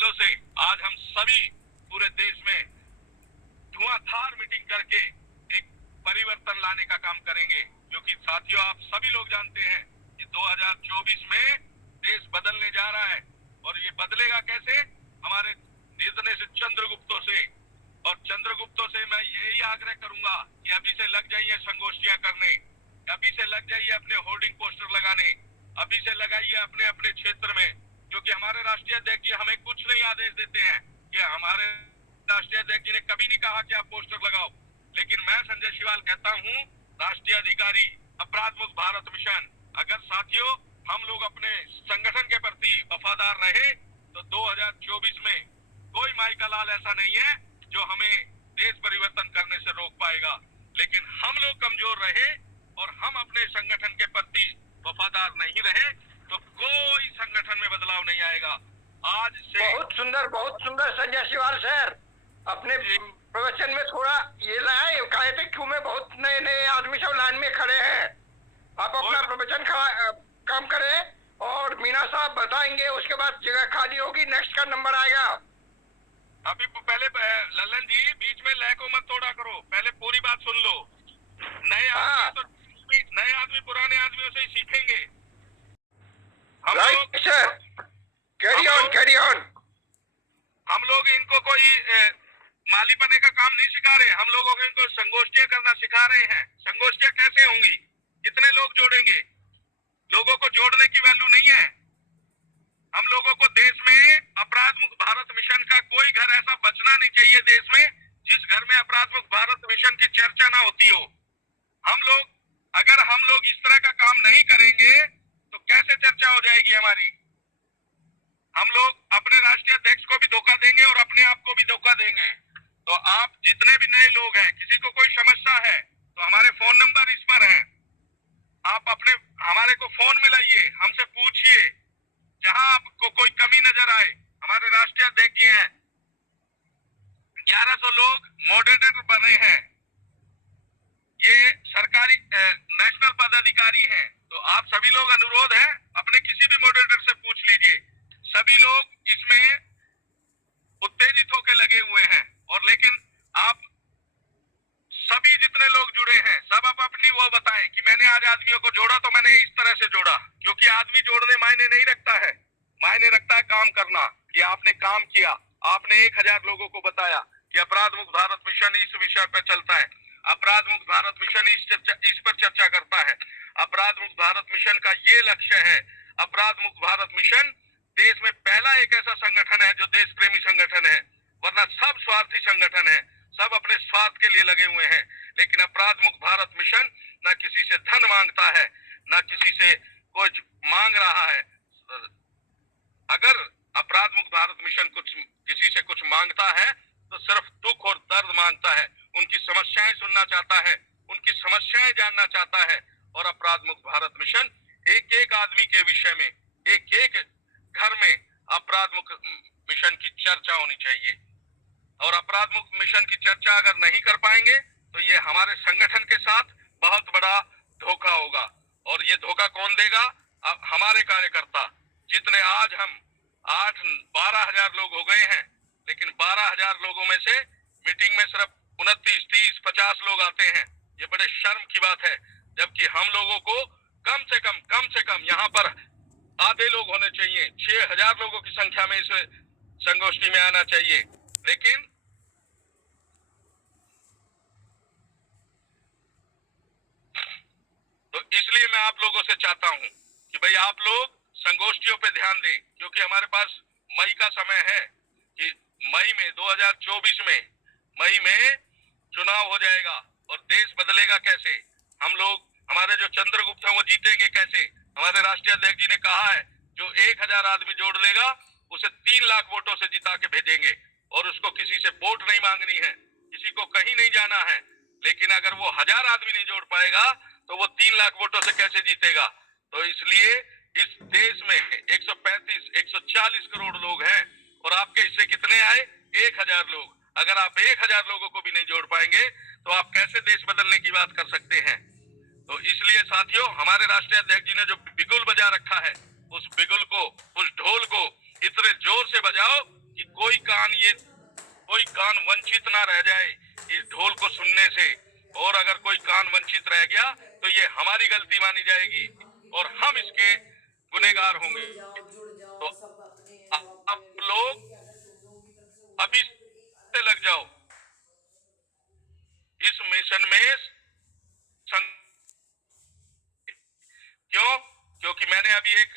सालों से आज हम सभी पूरे देश में धुआंधार मीटिंग करके एक परिवर्तन लाने का काम करेंगे, क्योंकि साथियों आप सभी लोग जानते हैं कि 2024 में देश बदलने जा रहा है। और ये बदलेगा कैसे? हमारे निर्देश चंद्रगुप्तों से। और चंद्रगुप्तों से मैं यही आग्रह करूंगा कि अभी से लग जाइए संगोष्ठियां करने, अभी से लग जाइए अपने होर्डिंग पोस्टर लगाने, अभी से लगाइए अपने अपने क्षेत्र में, क्योंकि हमारे राष्ट्रीय अध्यक्ष जी हमें कुछ नहीं आदेश देते हैं कि हमारे राष्ट्रीय अध्यक्ष जी ने कभी नहीं कहा कि आप पोस्टर लगाओ। लेकिन मैं संजय शिवाल कहता हूं, राष्ट्रीय अधिकारी अपराध मुक्त भारत मिशन, अगर साथियों हम लोग अपने संगठन के प्रति वफादार रहे तो 2024 में कोई माई का लाल ऐसा नहीं है जो हमें देश परिवर्तन करने से रोक पाएगा। लेकिन हम लोग कमजोर रहे और हम अपने संगठन के प्रति वफादार नहीं रहे तो कोई संगठन में बदलाव नहीं आएगा। आज से बहुत सुंदर संजय शिवाल सर, अपने प्रवचन में थोड़ा ये लाए, कहे थे क्यों में बहुत नए नए आदमी सब लाइन में खड़े हैं। आप अपना प्रवचन काम करें और मीना साहब बताएंगे, उसके बाद जगह खाली होगी, नेक्स्ट का नंबर आएगा। अभी पहले लल्लन जी बीच में लय को मत तोड़ा करो, पहले पूरी बात सुन लो। नए आदमी पुराने आदमियों से ही सीखेंगे। Right sir, carry on. हम लोग इनको कोई माली बने का काम नहीं सिखा रहे, हम लोगों को इनको संगोष्ठियां करना सिखा रहे हैं। संगोष्ठियां कैसे होंगी? कितने लोग जोड़ेंगे? लोगों को जोड़ने की वैल्यू नहीं है। हम लोगों को देश में अपराध मुक्त भारत मिशन का कोई घर ऐसा बचना नहीं चाहिए देश में जिस घर में अपराध मुक्त भारत मिशन की चर्चा ना होती हो। अगर हम लोग इस तरह का काम नहीं करेंगे तो कैसे चर्चा हो जाएगी हमारी? हम लोग अपने राष्ट्रीय अध्यक्ष को भी धोखा देंगे और अपने आप को भी धोखा देंगे। तो आप जितने भी नए लोग हैं, किसी को कोई समस्या है तो हमारे फोन नंबर इस पर हैं, आप हमारे को फोन मिलाइए, हमसे पूछिए, जहां आपको कोई कमी नजर आए। हमारे राष्ट्रीय अध्यक्ष हैं, 1100 लोग मॉडरेटर बने हैं, ये सरकारी नेशनल पदाधिकारी हैं। तो आप सभी लोग अनुरोध है अपने किसी भी मॉडरेटर से पूछ लीजिए, सभी लोग इसमें उत्तेजित होकर लगे हुए हैं। और लेकिन आप सभी जितने लोग जुड़े हैं सब आप अपनी वो बताएं कि मैंने आज आदमियों को जोड़ा तो मैंने इस तरह से जोड़ा, क्योंकि आदमी जोड़ने मायने नहीं रखता है, मायने रखता है काम करना, कि आपने काम किया, आपने 1000 लोगों को बताया कि अपराध मुक्त भारत मिशन इस विषय पर चलता है, अपराध मुक्त भारत मिशन इस पर चर्चा करता है, अपराध मुक्त भारत मिशन का ये लक्ष्य है। अपराध मुक्त भारत मिशन देश में पहला एक ऐसा संगठन है जो देश प्रेमी संगठन है, वरना सब स्वार्थी संगठन है, सब अपने स्वार्थ के लिए लगे हुए हैं। लेकिन अपराध मुक्त भारत मिशन न किसी से धन मांगता है, न किसी से कुछ मांग रहा है। अगर अपराध मुक्त भारत मिशन किसी से कुछ मांगता है तो सिर्फ दुख और दर्द मांगता है, उनकी समस्याएं सुनना चाहता है, उनकी समस्याएं जानना चाहता है। और अपराध मुक्त भारत मिशन एक एक आदमी के विषय में, एक एक घर में अपराध मुक्त मिशन की चर्चा होनी चाहिए। और अपराध मुक्त मिशन की चर्चा अगर नहीं कर पाएंगे तो ये हमारे संगठन के साथ बहुत बड़ा धोखा होगा। और ये धोखा कौन देगा? अब हमारे कार्यकर्ता, जितने आज हम 12 हजार लोग हो गए हैं, लेकिन 12 हजार लोगों में से मीटिंग में सिर्फ 29, 30, 50 लोग आते हैं। ये बड़े शर्म की बात है, जबकि हम लोगों को कम से कम यहाँ पर आधे लोग होने चाहिए, 6000 लोगों की संख्या में इस संगोष्ठी में आना चाहिए। लेकिन तो इसलिए मैं आप लोगों से चाहता हूं कि भाई आप लोग संगोष्ठियों पे ध्यान दें, क्योंकि हमारे पास मई का समय है कि मई में 2024 में मई में चुनाव हो जाएगा और देश बदलेगा कैसे? हम लोग, हमारे जो चंद्रगुप्त हैं वो जीतेंगे कैसे? हमारे राष्ट्रीय अध्यक्ष जी ने कहा है जो 1000 आदमी जोड़ लेगा उसे 3 लाख वोटों से जिता के भेजेंगे, और उसको किसी से वोट नहीं मांगनी है, किसी को कहीं नहीं जाना है। लेकिन अगर वो 1000 आदमी नहीं जोड़ पाएगा तो वो 3 लाख वोटों से कैसे जीतेगा? तो इसलिए इस देश में 135, 140 करोड़ लोग हैं और आपके हिस्से कितने आए? 1000 लोग। अगर आप 1000 लोगों को भी नहीं जोड़ पाएंगे तो आप कैसे देश बदलने की बात कर सकते हैं? तो इसलिए साथियों, हमारे राष्ट्रीय अध्यक्ष जी ने जो बिगुल बजा रखा है, उस बिगुल को, उस ढोल को इतने जोर से बजाओ कोई कान वंचित ना रह जाए इस ढोल को सुनने से। और अगर कोई कान वंचित रह गया तो ये हमारी गलती मानी जाएगी और हम इसके गुनहगार होंगे। तो आप लोग अभी से लग जाओ इस मिशन में। क्यों? क्योंकि मैंने अभी एक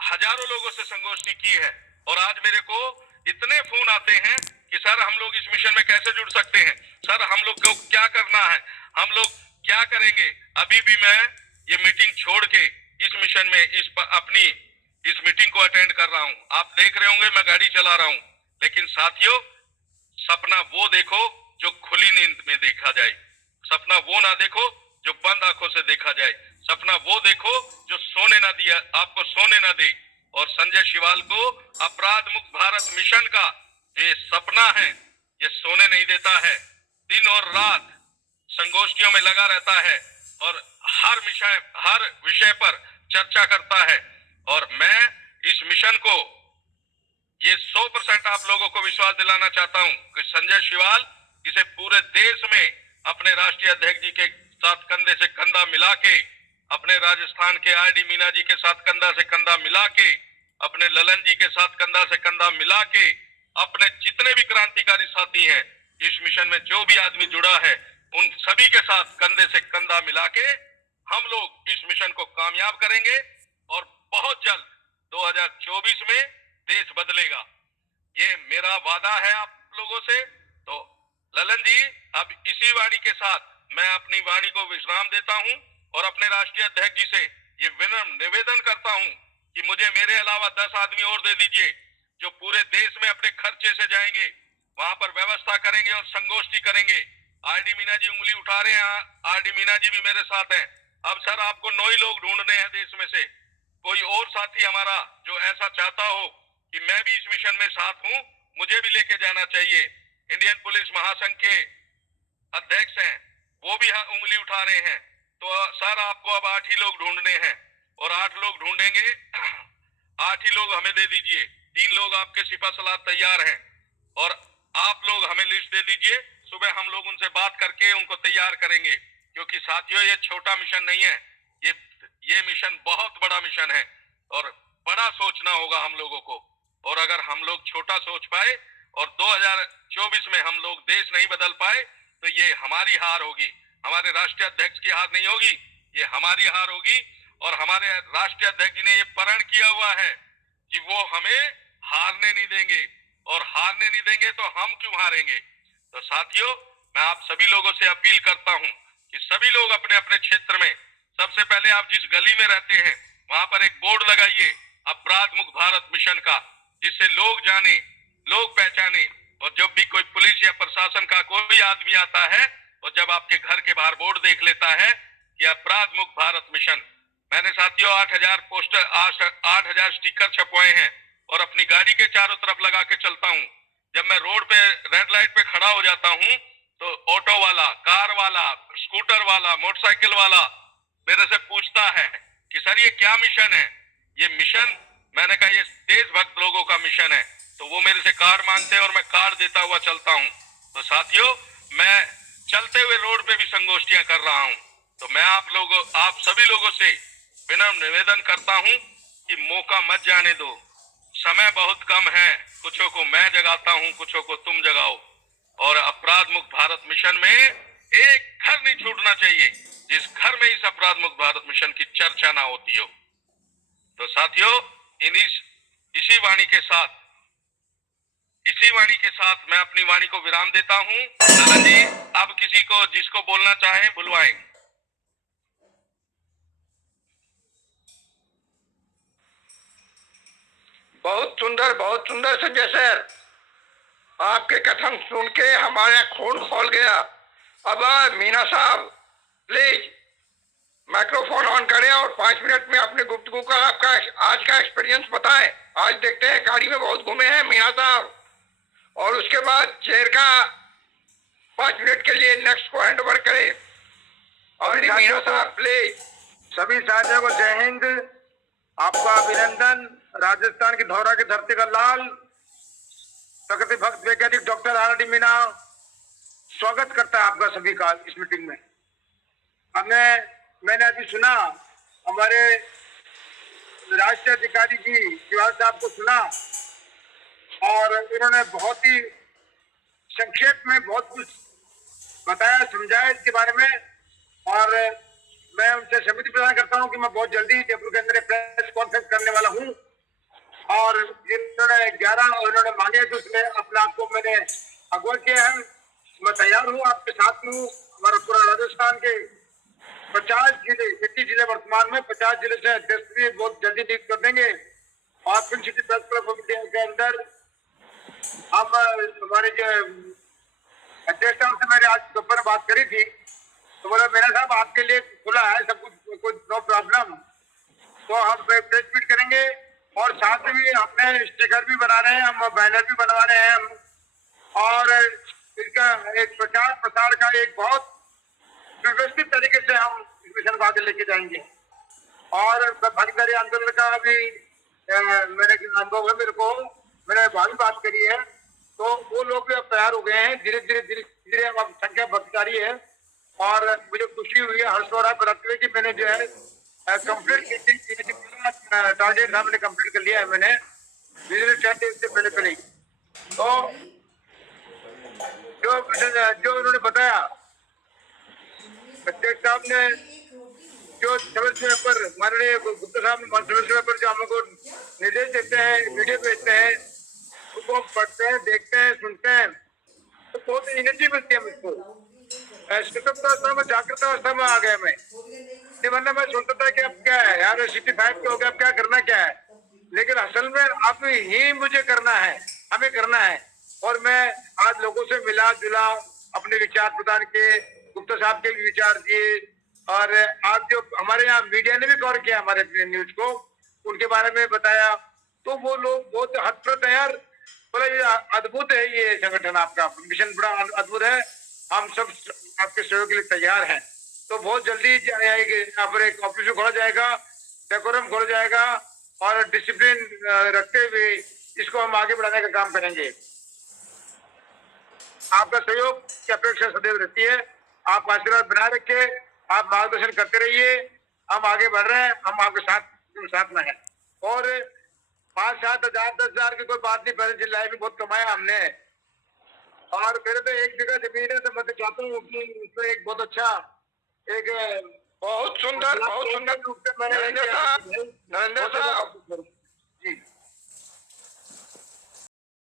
हजारों लोगों से संगोष्ठी की है और आज मेरे को इतने फोन आते हैं कि सर हम लोग इस मिशन में कैसे जुड़ सकते हैं, सर हम लोग को क्या करना है, हम लोग क्या करेंगे। अभी भी मैं ये मीटिंग छोड़ के इस मिशन में अपनी इस मीटिंग को अटेंड कर रहा हूं। आप देख रहे होंगे मैं गाड़ी चला रहा हूं, लेकिन साथियों सपना वो देखो जो खुली नींद में देखा जाए, सपना वो ना देखो जो बंद आंखों से देखा जाए, सपना वो देखो जो सोने ना दिया आपको सोने ना दे। और संजय शिवाल को अपराध मुक्त भारत मिशन का ये सपना है, ये सोने नहीं देता है, दिन और रात संगोष्ठियों में लगा रहता है और हर विषय पर चर्चा करता है। और मैं इस मिशन को ये 100% आप लोगों को विश्वास दिलाना चाहता हूं कि संजय शिवाल इसे पूरे देश में अपने राष्ट्रीय अध्यक्ष जी के साथ कंधे से कंधा मिला के, अपने राजस्थान के आरडी मीना जी के साथ कंधा से कंधा मिला के, अपने ललन जी के साथ कंधा से कंधा मिला के, अपने जितने भी क्रांतिकारी साथी हैं इस मिशन में जो भी आदमी जुड़ा है उन सभी के साथ कंधे से कंधा मिला के हम लोग इस मिशन को कामयाब करेंगे और बहुत जल्द 2024 में देश बदलेगा। ये मेरा वादा है आप लोगों से। तो ललन जी अब इसी वाणी के साथ मैं अपनी वाणी को विश्राम देता हूं और अपने राष्ट्रीय अध्यक्ष जी से ये विनम्र निवेदन करता हूं कि मुझे मेरे अलावा 10 आदमी और दे दीजिए जो पूरे देश में अपने खर्चे से जाएंगे, वहां पर व्यवस्था करेंगे और संगोष्ठी करेंगे। आरडी मीना जी उंगली उठा रहे हैं, आरडी मीना जी भी मेरे साथ हैं। अब सर आपको 9 ही लोग ढूंढने हैं देश में से, कोई और साथी हमारा जो ऐसा चाहता हो कि मैं भी इस मिशन में साथ हूं, मुझे भी लेके जाना चाहिए। इंडियन पुलिस महासंघ के अध्यक्ष हैं वो भी उंगली उठा रहे हैं। तो सर आपको अब 8 ही लोग ढूंढने हैं और 8 लोग ढूंढेंगे, 8 ही लोग हमें दे दीजिए। 3 लोग आपके सिपा सलाह तैयार हैं और आप लोग हमें लिस्ट दे दीजिए। सुबह हम लोग उनसे बात करके उनको तैयार करेंगे, क्योंकि साथियों ये छोटा मिशन नहीं है, ये मिशन बहुत बड़ा मिशन है और बड़ा सोचना होगा हम लोगों को। और अगर हम लोग छोटा सोच पाए और 2024 में हम लोग देश नहीं बदल पाए तो ये हमारी हार होगी, हमारे राष्ट्रीय अध्यक्ष की हार नहीं होगी, ये हमारी हार होगी। और हमारे राष्ट्रीय अध्यक्ष जी ने ये प्रण किया हुआ है कि वो हमें हारने नहीं देंगे और हारने नहीं देंगे तो हम क्यों हारेंगे। तो साथियों मैं आप सभी लोगों से अपील करता हूं कि सभी लोग अपने अपने क्षेत्र में, सबसे पहले आप जिस गली में रहते हैं वहां पर एक बोर्ड लगाइए अपराध मुक्त भारत मिशन का, जिससे लोग जाने, लोग पहचाने। और जब भी कोई पुलिस या प्रशासन का कोई आदमी आता है और जब आपके घर के बाहर बोर्ड देख लेता है कि अपराध मुक्त भारत मिशन, मैंने साथियों 8,000 पोस्टर 8,000 स्टिकर छपवाए हैं और अपनी गाड़ी के चारों तरफ लगा के चलता हूं। जब मैं रोड पे रेड लाइट पे खड़ा हो जाता हूं तो ऑटो वाला, कार वाला, स्कूटर वाला, मोटरसाइकिल वाला मेरे से पूछता है कि सर ये क्या मिशन है। ये मिशन, मैंने कहा ये देशभक्त लोगों का मिशन है। तो वो मेरे से कार्ड मांगते हैं और मैं कार्ड देता हुआ चलता हूं। तो साथियों मैं चलते हुए रोड पे भी संगोष्ठियां कर रहा हूं। तो मैं आप सभी लोगों से विनम्र निवेदन करता हूं कि मौका मत जाने दो, समय बहुत कम है, कुछों को मैं जगाता हूं, कुछों को तुम जगाओ। और अपराध मुक्त भारत मिशन में एक घर नहीं छूटना चाहिए जिस घर में इस अपराध मुक्त भारत मिशन की चर्चा ना होती हो। तो साथियों इसी वाणी के साथ मैं अपनी वाणी को विराम देता हूं। ललन जी अब किसी को जिसको बोलना चाहें बुलवाएं। बहुत सुंदर संजय सर, आपके कथन सुन के हमारा खून खौल गया। अब मीना साहब प्लीज माइक्रोफोन ऑन करें और 5 मिनट में अपने गुफ्तगू का आपका आज का एक्सपीरियंस बताएं। आज देखते हैं गाड़ी में बहुत घूमे हैं मीना साहब, और उसके बाद चेयर का 5 मिनट के लिए नेक्स्ट को हैंड ओवर करें। और मीना साहब प्लीज। सभी साथियों को जय हिंद, आपका अभिनंदन। राजस्थान की धौरा की धरती का लाल प्रकृति भक्त वैज्ञानिक डॉक्टर आर डी मीना स्वागत करता है आपका सभी का इस मीटिंग में। मैंने अभी सुना हमारे राष्ट्रीय अधिकारी जी शिवाल साहब को सुना और उन्होंने बहुत ही संक्षेप में बहुत कुछ बताया समझाया इसके बारे में, और मैं उनसे सहमति प्रदान करता हूं कि मैं बहुत जल्दी जयपुर के अंदर प्रेस कॉन्फ्रेंस करने वाला हूं, और इन्होंने 11 और इन्होंने मांगे तो उसमें अपने आप को मैंने अगवा किया है। मैं तैयार हूं, आपके साथ में हूं। हमारा पूरा राजस्थान के 50 जिले 21 जिले वर्तमान में 50 जिले से अध्यक्ष भी बहुत जल्दी नियुक्त कर देंगे। और film city press club of India के अंदर हम हमारे जो अध्यक्ष साहब से मैंने आज दोपहर बात करी थी, तो बोला मेरा साहब आपके लिए खुला है सब कुछ, कोई नो प्रॉब्लम। तो हम प्रेस मीट करेंगे और साथ में हमने स्टिकर भी बना रहे हैं, हम बैनर भी बनवा रहे हैं हम, और इसका एक प्रचार प्रसार का एक बहुत व्यवस्थित तरीके से हम इस मिशन को आगे लेके जाएंगे। और भागीदारी आंदोलन का भी मेरे अनुभव है, मेरे को मैंने भावी बात करी है, तो वो लोग भी अब तैयार हो गए हैं। धीरे धीरे अब संख्या बढ़ती जा रही है और मुझे खुशी हुई है, हर्ष हो रहा है बताते हुए कि मैंने जो है कंप्लीट की थी, टारगेट था मैंने कंप्लीट कर लिया है मैंने से पहले ही। तो जो उन्होंने बताया अध्यक्ष साहब ने, जो समय समय पर माननीय गुप्ता साहब ने समय समय पर जो हमको निर्देश देते हैं, वीडियो भेजते हैं, उसको हम पढ़ते हैं, देखते हैं, सुनते हैं, तो बहुत एनर्जी मिलती है मुझको। अवस्था में जागृत अवस्था में आ गया मैं। वरना मैं सोचता था कि अब क्या है यार, सिटी 5 के हो गया, अब क्या करना क्या है, लेकिन असल में अब ही मुझे करना है, हमें करना है। और मैं आज लोगों से मिला जुला, अपने विचार प्रदान किए, गुप्ता साहब के विचार दिए, और आज जो हमारे यहाँ मीडिया ने भी कवर किया हमारे न्यूज को, उनके बारे में बताया, तो वो लोग बहुत हतप्रत है यार, बोला ये अद्भुत है, ये संगठन आपका मिशन बड़ा अद्भुत है, हम सब आपके सहयोग के लिए तैयार हैं। तो बहुत जल्दी यहाँ पर एक ऑफिस खोला जाएगा, डेकोरम खोला जाएगा, और डिसिप्लिन रखते हुए इसको हम आगे बढ़ाने का काम करेंगे। आपका सहयोग की अपेक्षा सदैव रहती है, आप आशीर्वाद बनाए रखे, आप मार्गदर्शन करते रहिए, हम आगे बढ़ रहे हैं, हम आपके साथ में हैं। और 5-7 हजार 10 हजार की कोई बात नहीं, पहले जिला में बहुत कमाया हमने, और मेरे तो 1 बीघा जमीन है, तो मैं तो चाहता हूँ कि उसमें एक बहुत अच्छा एक बहुत सुंदर रूप से मैंने नरेंद्र साहब जी